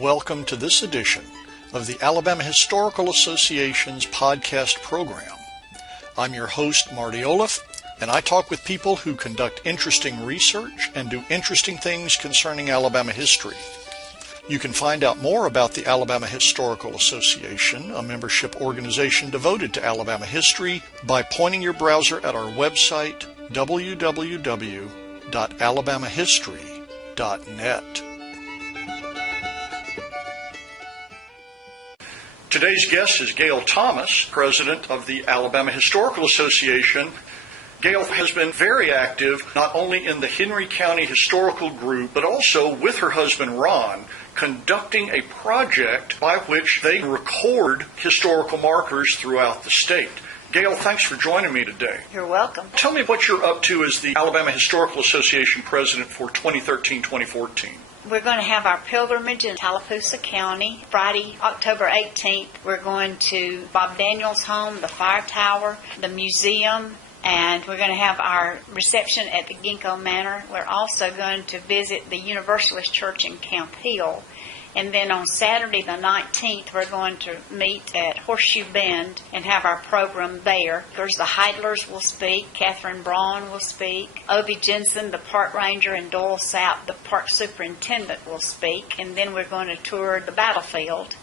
Welcome to this edition of the Alabama Historical Association's podcast program. I'm your host, Marty Olaf, and I talk with people who conduct interesting research and do interesting things concerning Alabama history. You can find out more about the Alabama Historical Association, a membership organization devoted to Alabama history, by pointing your browser at our website, www.alabamahistory.net. Today's guest is Gayle Thomas, president of the Alabama Historical Association. Gayle has been very active not only in the Henry County Historical Group, but also with her husband Ron, conducting a project by which they record historical markers throughout the state. Gayle, thanks for joining me today. You're welcome. Tell me what you're up to as the Alabama Historical Association president for 2013-2014. We're going to have our pilgrimage in Tallapoosa County, Friday, October 18th. We're going to Bob Daniels' home, the fire tower, the museum, and we're going to have our reception at the Ginkgo Manor. We're also going to visit the Universalist Church in Camp Hill. And then on Saturday the 19th, we're going to meet at Horseshoe Bend and have our program there. Of course, the Heidlers will speak, Catherine Braun will speak, Obie Jensen, the park ranger, and Doyle Sapp, the park superintendent, will speak. And then we're going to tour the battlefield.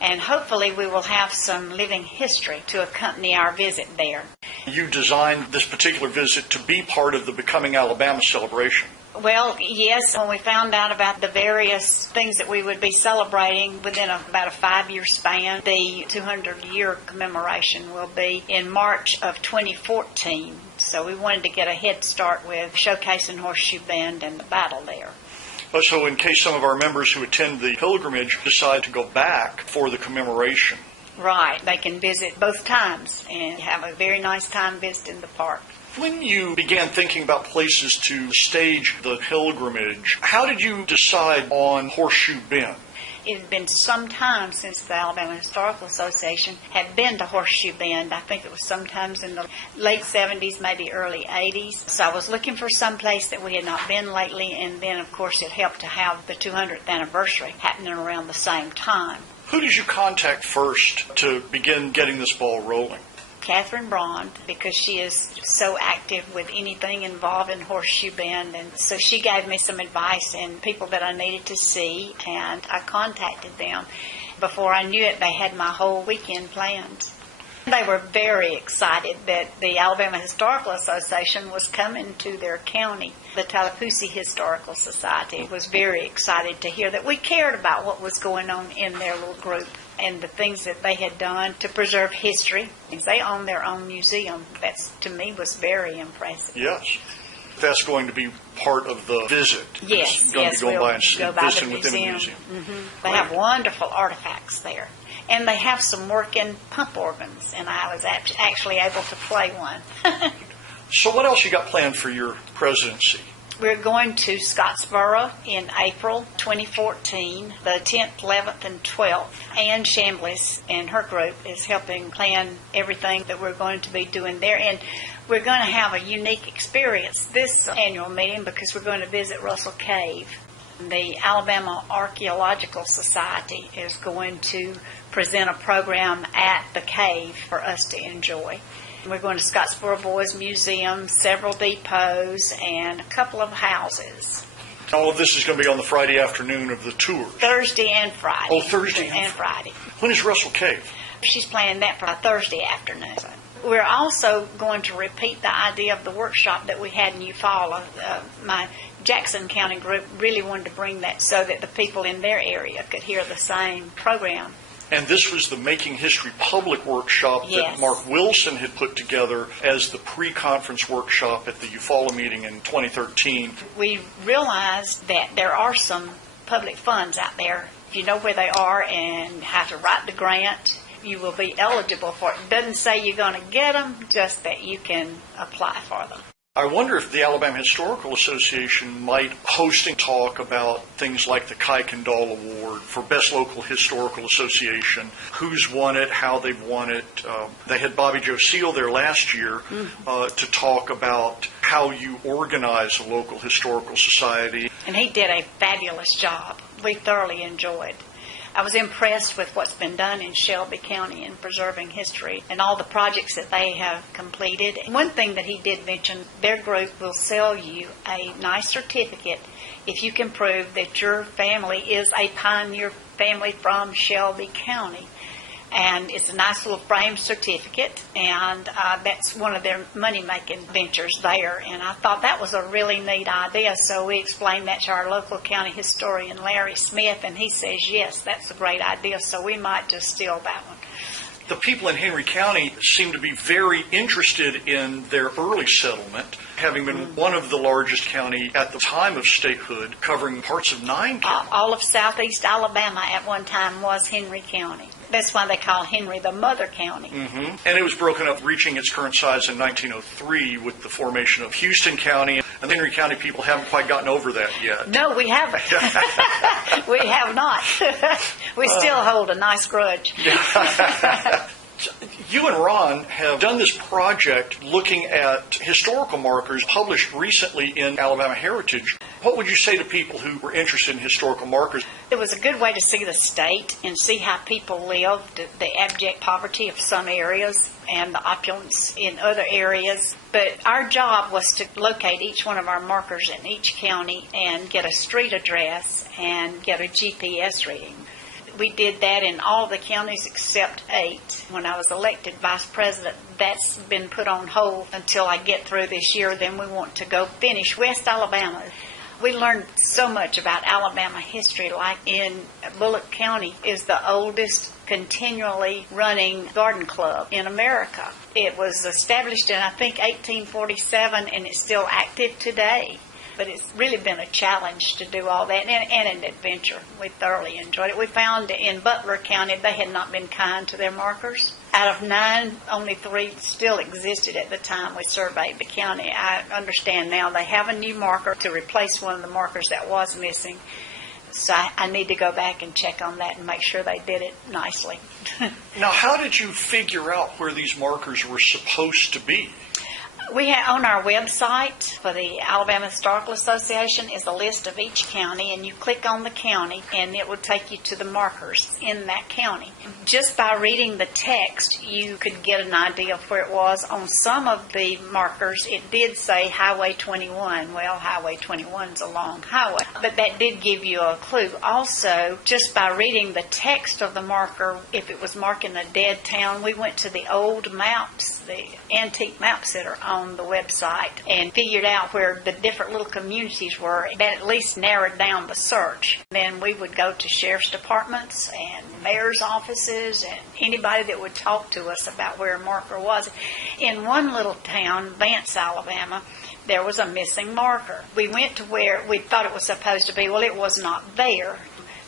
And hopefully we will have some living history to accompany our visit there. You designed this particular visit to be part of the Becoming Alabama celebration. Well, yes, when we found out about the various things that we would be celebrating within about a 5-year span, the 200-year commemoration will be in March of 2014. So we wanted to get a head start with showcasing Horseshoe Bend and the battle there. So in case some of our members who attend the pilgrimage decide to go back for the commemoration. Right, they can visit both times and have a very nice time visiting the park. When you began thinking about places to stage the pilgrimage, how did you decide on Horseshoe Bend? It had been some time since the Alabama Historical Association had been to Horseshoe Bend. I think it was sometimes in the late 70s, maybe early 80s. So I was looking for some place that we had not been lately, and then, of course, it helped to have the 200th anniversary happening around the same time. Who did you contact first to begin getting this ball rolling? Catherine Braun, because she is so active with anything involving Horseshoe Bend, and so she gave me some advice and people that I needed to see, and I contacted them. Before I knew it, they had my whole weekend planned. They were very excited that the Alabama Historical Association was coming to their county. The Tallapoosa Historical Society was very excited to hear that we cared about what was going on in their little group and the things that they had done to preserve history. They own their own museum. That, to me, was very impressive. Yes. That's going to be part of the visit. Yes, we'll go by the museum. Within the museum. Mm-hmm. They have wonderful artifacts there. And they have some working pump organs, and I was actually able to play one. So what else you got planned for your presidency? We're going to Scottsboro in April 2014, the 10th, 11th, and 12th. Ann Chambliss and her group is helping plan everything that we're going to be doing there. And we're going to have a unique experience this annual meeting because we're going to visit Russell Cave. The Alabama Archaeological Society is going to present a program at the cave for us to enjoy. We're going to Scottsboro Boys Museum, several depots, and a couple of houses. All of this is going to be on the Friday afternoon of the tour. Thursday and Friday. Oh, Thursday and Friday. When is Russell Cave? She's planning that for a Thursday afternoon. We're also going to repeat the idea of the workshop that we had in Eufaula. My Jackson County group really wanted to bring that so that the people in their area could hear the same program. And this was the Making History Public Workshop that Mark Wilson had put together as the pre-conference workshop at the Eufaula meeting in 2013. We realized that there are some public funds out there. If you know where they are and how to write the grant, you will be eligible for it. It doesn't say you're going to get them, just that you can apply for them. I wonder if the Alabama Historical Association might host a talk about things like the Kuykendall Award for Best Local Historical Association, who's won it, how they've won it. They had Bobby Joe Seal there last year to talk about how you organize a local historical society. And he did a fabulous job. we thoroughly enjoyed. I was impressed with what's been done in Shelby County in preserving history and all the projects that they have completed. One thing that he did mention, their group will sell you a nice certificate if you can prove that your family is a pioneer family from Shelby County. And it's a nice little framed certificate, and that's one of their money-making ventures there. And I thought that was a really neat idea, so we explained that to our local county historian, Larry Smith, and he says, yes, that's a great idea, so we might just steal that one. The people in Henry County seem to be very interested in their early settlement, having been one of the largest county at the time of statehood, covering parts of 9 counties. All of southeast Alabama at one time was Henry County. That's why they call Henry the mother county. Mm-hmm. And it was broken up, reaching its current size in 1903 with the formation of Houston County. And the Henry County people haven't quite gotten over that yet. No, we haven't. We have not. We still hold a nice grudge. You and Ron have done this project looking at historical markers published recently in Alabama Heritage. What would you say to people who were interested in historical markers? It was a good way to see the state and see how people lived, the abject poverty of some areas and the opulence in other areas. But our job was to locate each one of our markers in each county and get a street address and get a GPS reading. We did that in all the counties except 8. When I was elected vice president, that's been put on hold until I get through this year. Then we want to go finish West Alabama. We learned so much about Alabama history, like in Bullock County is the oldest continually running garden club in America. It was established in, I think, 1847, and it's still active today. But it's really been a challenge to do all that, and an adventure. We thoroughly enjoyed it. We found in Butler County they had not been kind to their markers. Out of 9, only 3 still existed at the time we surveyed the county. I understand now they have a new marker to replace one of the markers that was missing. So I need to go back and check on that and make sure they did it nicely. Now, how did you figure out where these markers were supposed to be? We have on our website for the Alabama Historical Association is a list of each county, and you click on the county and it will take you to the markers in that county. Just by reading the text, you could get an idea of where it was. On some of the markers, it did say Highway 21. Well, Highway 21 is a long highway, but that did give you a clue. Also, just by reading the text of the marker, if it was marking a dead town, we went to the old maps, the antique maps that are on the website, and figured out where the different little communities were. That at least narrowed down the search. Then we would go to sheriff's departments and mayor's offices and anybody that would talk to us about where a marker was. In one little town, Vance, Alabama, there was a missing marker. We went to where we thought it was supposed to be. Well, it was not there.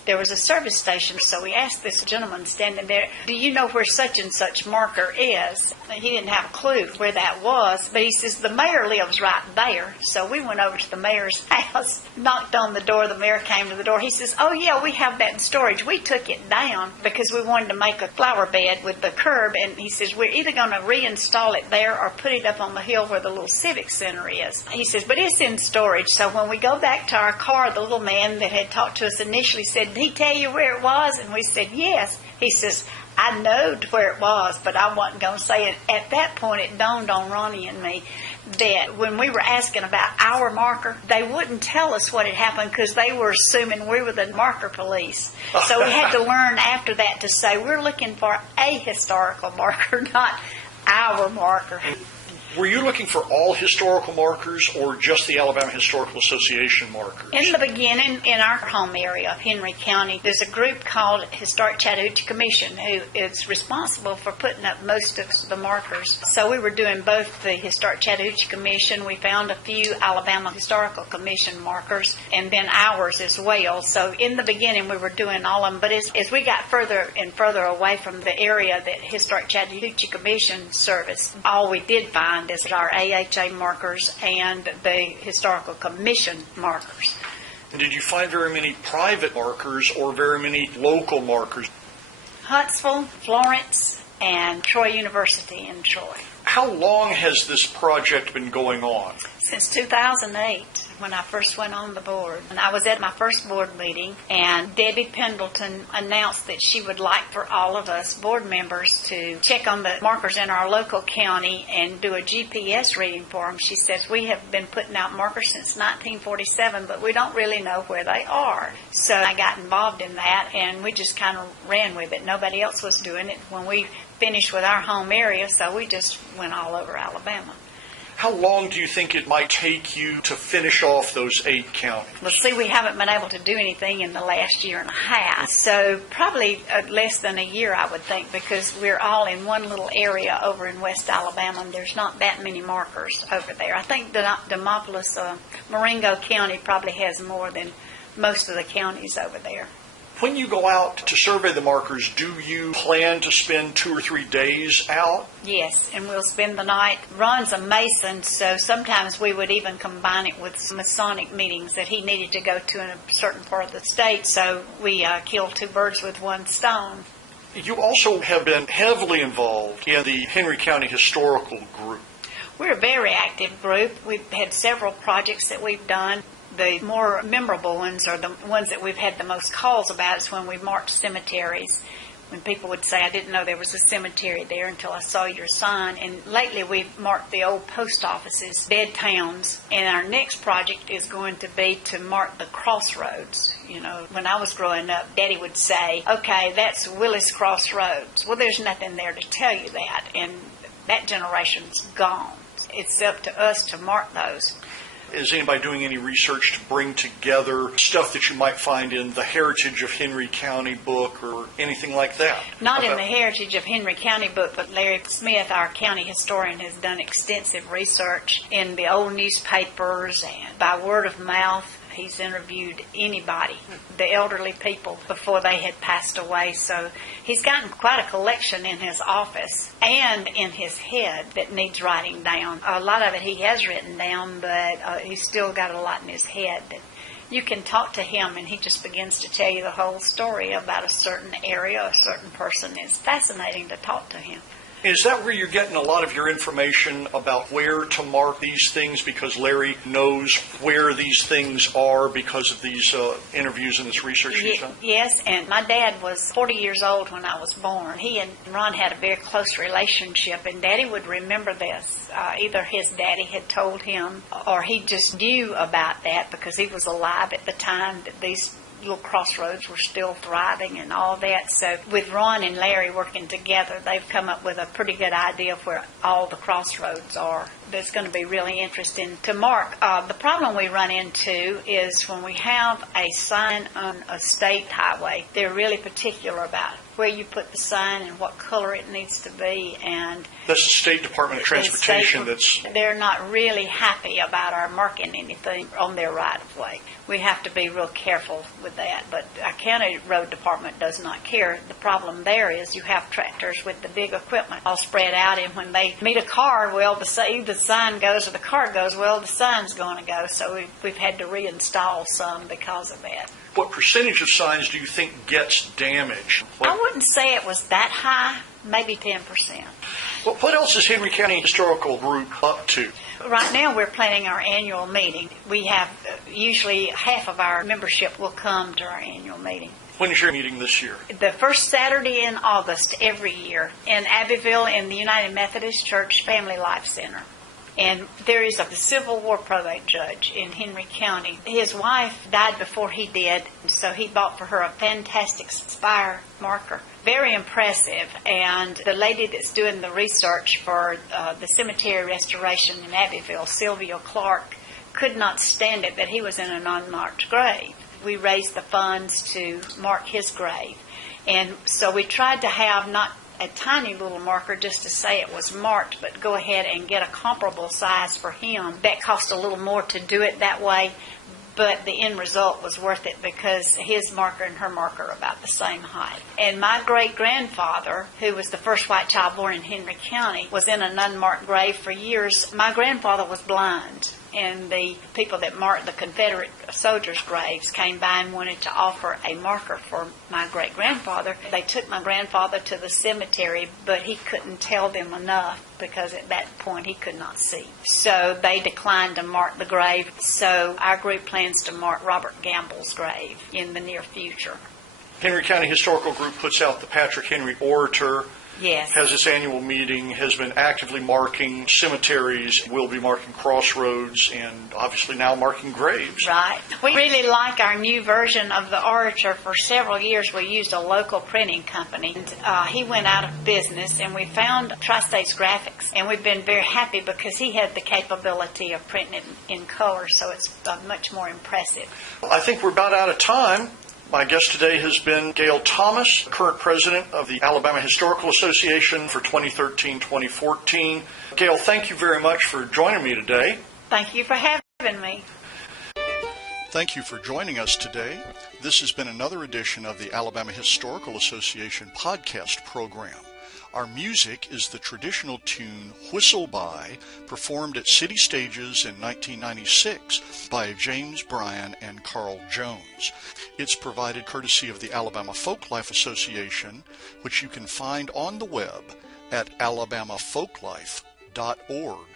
There was a service station, so we asked this gentleman standing there, do you know where such and such marker is? He didn't have a clue where that was, but he says, the mayor lives right there. So we went over to the mayor's house, knocked on the door, the mayor came to the door. He says, oh yeah, we have that in storage. We took it down because we wanted to make a flower bed with the curb, and he says, we're either going to reinstall it there or put it up on the hill where the little civic center is. He says, but it's in storage. So when we go back to our car, the little man that had talked to us initially said, did he tell you where it was? And we said, yes. He says, I knowed where it was, but I wasn't going to say it. At that point, it dawned on Ronnie and me that when we were asking about our marker, they wouldn't tell us what had happened because they were assuming we were the marker police. So we had to learn after that to say, we're looking for a historical marker, not our marker. Were you looking for all historical markers or just the Alabama Historical Association markers? In the beginning, in our home area of Henry County, there's a group called Historic Chattahoochee Commission who is responsible for putting up most of the markers. So we were doing both the Historic Chattahoochee Commission. We found a few Alabama Historical Commission markers and then ours as well. So in the beginning, we were doing all of them. But as we got further and further away from the area that Historic Chattahoochee Commission serviced, all we did find is our AHA markers and the Historical Commission markers. And did you find very many private markers or very many local markers? Huntsville, Florence, and Troy University in Troy. How long has this project been going on? Since 2008, when I first went on the board. And I was at my first board meeting, and Debbie Pendleton announced that she would like for all of us board members to check on the markers in our local county and do a GPS reading for them. She says, we have been putting out markers since 1947, but we don't really know where they are. So I got involved in that, and we just kind of ran with it. Nobody else was doing it when we finished with our home area, so we just went all over Alabama. How long do you think it might take you to finish off those 8 counties? Well, see, we haven't been able to do anything in the last year and a half, so probably less than a year, I would think, because we're all in one little area over in West Alabama, and there's not that many markers over there. I think Demopolis, Marengo County probably has more than most of the counties over there. When you go out to survey the markers, do you plan to spend 2 or 3 days out? Yes, and we'll spend the night. Ron's a Mason, so sometimes we would even combine it with some Masonic meetings that he needed to go to in a certain part of the state, so we kill 2 birds with 1 stone. You also have been heavily involved in the Henry County Historical Group. We're a very active group. We've had several projects that we've done. The more memorable ones, or the ones that we've had the most calls about, is when we marked cemeteries. When people would say, I didn't know there was a cemetery there until I saw your sign. And lately we've marked the old post offices, dead towns. And our next project is going to be to mark the crossroads. You know, when I was growing up, Daddy would say, okay, that's Willis Crossroads. Well, there's nothing there to tell you that. And that generation's gone. It's up to us to mark those. Is anybody doing any research to bring together stuff that you might find in the Heritage of Henry County book or anything like that? Not in the Heritage of Henry County book, but Larry Smith, our county historian, has done extensive research in the old newspapers and by word of mouth. He's interviewed anybody, the elderly people, before they had passed away. So he's gotten quite a collection in his office and in his head that needs writing down. A lot of it he has written down, but he's still got a lot in his head that you can talk to him and he just begins to tell you the whole story about a certain area, a certain person. It's fascinating to talk to him. Is that where you're getting a lot of your information about where to mark these things, because Larry knows where these things are because of these interviews and this research he's done? Yes, and my dad was 40 years old when I was born. He and Ron had a very close relationship, and Daddy would remember this. Either his daddy had told him, or he just knew about that because he was alive at the time that these little crossroads were still thriving and all that. So with Ron and Larry working together, they've come up with a pretty good idea of where all the crossroads are. That's going to be really interesting to mark. The problem we run into is when we have a sign on a state highway, they're really particular about where you put the sign and what color it needs to be. And that's the State Department of Transportation. They're not really happy about our marking anything on their right-of-way. We have to be real careful with that. But our county road department does not care. The problem there is you have tractors with the big equipment all spread out, and when they meet a car, well, the sign goes or the car goes, well, the sign's going to go. So we've had to reinstall some because of that. What percentage of signs do you think gets damaged? I wouldn't say it was that high, maybe 10%. Well, what else is Henry County Historical Group up to? Right now we're planning our annual meeting. We have usually half of our membership will come to our annual meeting. When is your meeting this year? The first Saturday in August every year in Abbeville in the United Methodist Church Family Life Center. And there is a Civil War probate judge in Henry County. His wife died before he did, so he bought for her a fantastic spire marker. Very impressive. And the lady that's doing the research for the cemetery restoration in Abbeville, Sylvia Clark, could not stand it that he was in an unmarked grave. We raised the funds to mark his grave. And so we tried to have not a tiny little marker just to say it was marked, but go ahead and get a comparable size for him. That cost a little more to do it that way, but the end result was worth it because his marker and her marker are about the same height. And my great-grandfather, who was the first white child born in Henry County, was in an unmarked grave for years. My grandfather was blind, and the people that marked the Confederate soldiers' graves came by and wanted to offer a marker for my great-grandfather. They took my grandfather to the cemetery, but he couldn't tell them enough because at that point he could not see. So they declined to mark the grave. So our group plans to mark Robert Gamble's grave in the near future. Henry County Historical Group puts out the Patrick Henry Orator. Yes. Has its annual meeting, has been actively marking cemeteries, will be marking crossroads, and obviously now marking graves. Right. We really like our new version of the Orator. For several years we used a local printing company. And, he went out of business, and we found Tri-States Graphics, and we've been very happy because he had the capability of printing it in color, so it's much more impressive. I think we're about out of time. My guest today has been Gayle Thomas, current president of the Alabama Historical Association for 2013-2014. Gayle, thank you very much for joining me today. Thank you for having me. Thank you for joining us today. This has been another edition of the Alabama Historical Association podcast program. Our music is the traditional tune Whistle By, performed at City Stages in 1996 by James Bryan and Carl Jones. It's provided courtesy of the Alabama Folklife Association, which you can find on the web at alabamafolklife.org.